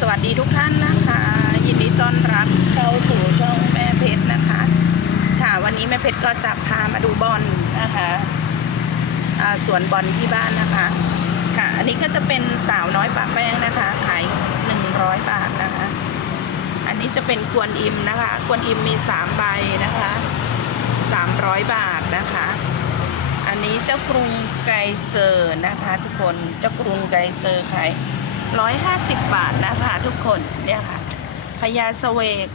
สวัสดีทุกท่านนะคะ ยินดีต้อนรับเข้าสู่ช่องแม่เพชรนะคะ ค่ะวันนี้แม่เพชรก็จะพามาดูบอลนะคะสวนบอลที่บ้านนะคะ ค่ะอันนี้ก็จะเป็นสาวน้อยปะแป้งนะคะขาย100 บาทนะคะ อันนี้จะเป็นกวนอิมนะคะ กวนอิมมี3ใบนะคะ300 บาทนะคะ อันนี้เจ้ากรุงไกเซอร์นะคะ ทุกคนเจ้ากรุงไกเซอร์ขาย 150 บาทนะคะทุกคนเนี่ยค่ะพญาเสวก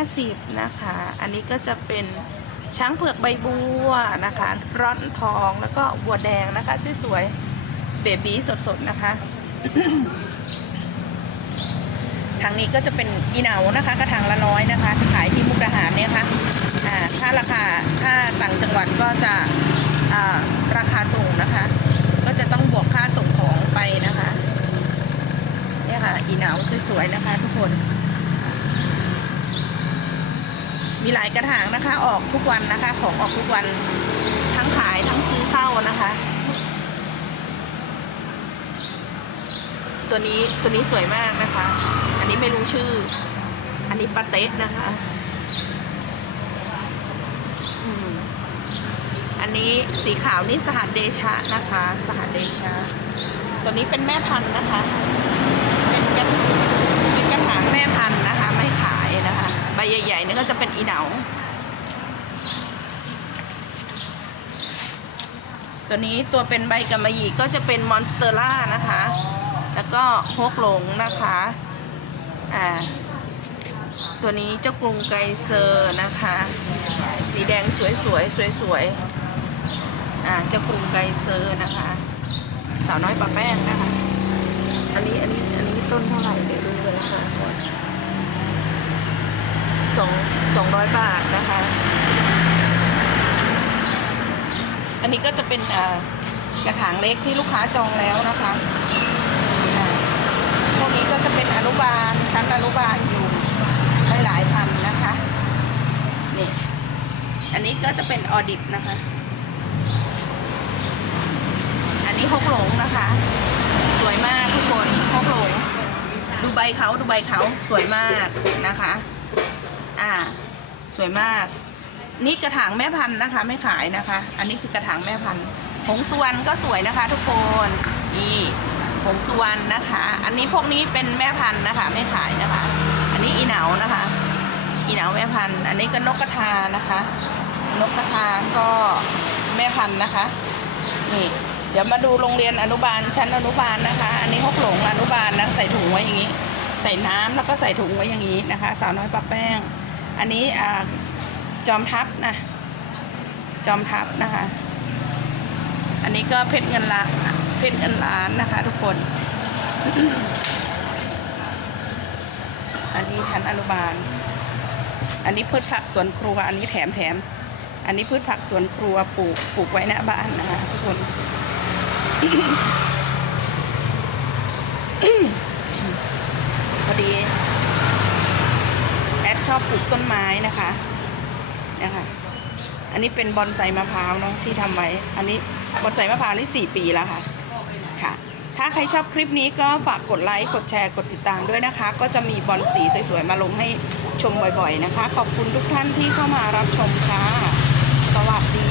250 นะคะ อันนี้ก็จะเป็นช้างเผือกใบบัวนะคะร่อนทองแล้วก็บัวแดงนะคะ สวยๆเบบี้สดๆนะคะทางนี้ก็จะเป็นอีเหนานะคะกระถางละน้อยนะคะขายทีมุกดาหารเนี่ยค่ะอ่าถ้าราคาถ้าต่างจังหวัดก็จะอ่าราคาสูงนะคะ ก็จะต้องบวกค่าส่งของไปนะคะเนี่ยค่ะอีเหนา สวยๆนะคะ ทุกคน มีหลายกระถางนะคะ ออกทุกวันนะคะ ของออกทุกวันทั้งขายทั้งซื้อเข้านะคะ ตัวนี้ตัวนี้สวยมากนะคะ อันนี้ไม่รู้ชื่อ อันนี้ปาเต๊ะนะคะอันนี้สีขาวนี่สหัสเดชะนะคะ สหัสเดชะ ตัวนี้เป็นแม่พันธุ์นะคะ เป็นกระเป็นกระถางแม่พันธุ์นะคะ ไม่ขายนะคะ ใบใหญ่ๆนี่ก็จะเป็นอีเหนาตัวนี้ตัวเป็นใบกำมะหยี่ก็จะเป็นมอนสเตอร่านะคะ แล้วก็ฮกหลงนะคะอ่าตัวนี้เจ้ากรุงไกเซอร์นะคะ สีแดงสวยๆสวยๆอ่าเจ้ากรุงไกเซอร์นะคะ สาวน้อยปะแป้งนะคะ อันนี้อันนี้ ต้นเท่าไหร่เดี๋ยวดูกันนะคะสองสองร้อยบาทนะคะ อันนี้ก็จะเป็นกระถางเล็กที่ลูกค้าจองแล้วนะคะพวกนี้ก็จะเป็นอนุบาลชั้นอนุบาลอยู่ได้หลายพันนะคะนี่อันนี้ก็จะเป็นออดิบนะคะ อันนี้ฮกหลงนะคะ สวยมากทุกคนฮกหลง ดูใบเขาดูใบเขาสวยมากนะคะ อ่า สวยมาก นี่กระถางแม่พันธุ์นะคะ ไม่ขายนะคะ อันนี้คือกระถางแม่พันธุ์หงสุวรรณก็สวยนะคะ ทุกคนนี่หงสุวรรณนะคะ อันนี้พวกนี้เป็นแม่พันธุ์นะคะ ไม่ขายนะคะ อันนี้อีเหนานะคะ อีเหนาแม่พันธุ์ อันนี้ก็นกกระทานะคะ นกกระทาก็แม่พันธุ์นะคะนี่ เดี๋ยวมาดูโรงเรียนอนุบาลชั้นอนุบาลนะคะ อันนี้ฮกหลงอนุบาลนะใส่ถุงไว้อย่างนี้ ใส่น้ำแล้วก็ใส่ถุงไว้อย่างนี้นะคะ สาวน้อยปะแป้ง อันนี้อ่าจอมทัพนะจอมทัพนะคะ อันนี้ก็เพชรเงินล้านเพชรเงินล้านนะคะ ทุกคน อันนี้ชั้นอนุบาล อันนี้พืชผักสวนครัว อันนี้แถมแถม อันนี้พืชผักสวนครัวปลูกปลูกไว้หน้าบ้านนะคะ ทุกคน พอดีแอดชอบปลูกต้นไม้นะคะนะคะอันนี้เป็นบอนไซมะพร้าวเนาะที่ทำไว้ อันนี้บอนไซมะพร้าวนี่สี่ปีแล้วค่ะ ค่ะ ถ้าใครชอบคลิปนี้ก็ฝากกดไลค์ กดแชร์ กดติดตามด้วยนะคะ ก็จะมีบอลสีสวยๆ มาลงให้ชมบ่อยๆนะคะ ขอบคุณทุกท่านที่เข้ามารับชมค่ะ สวัสดี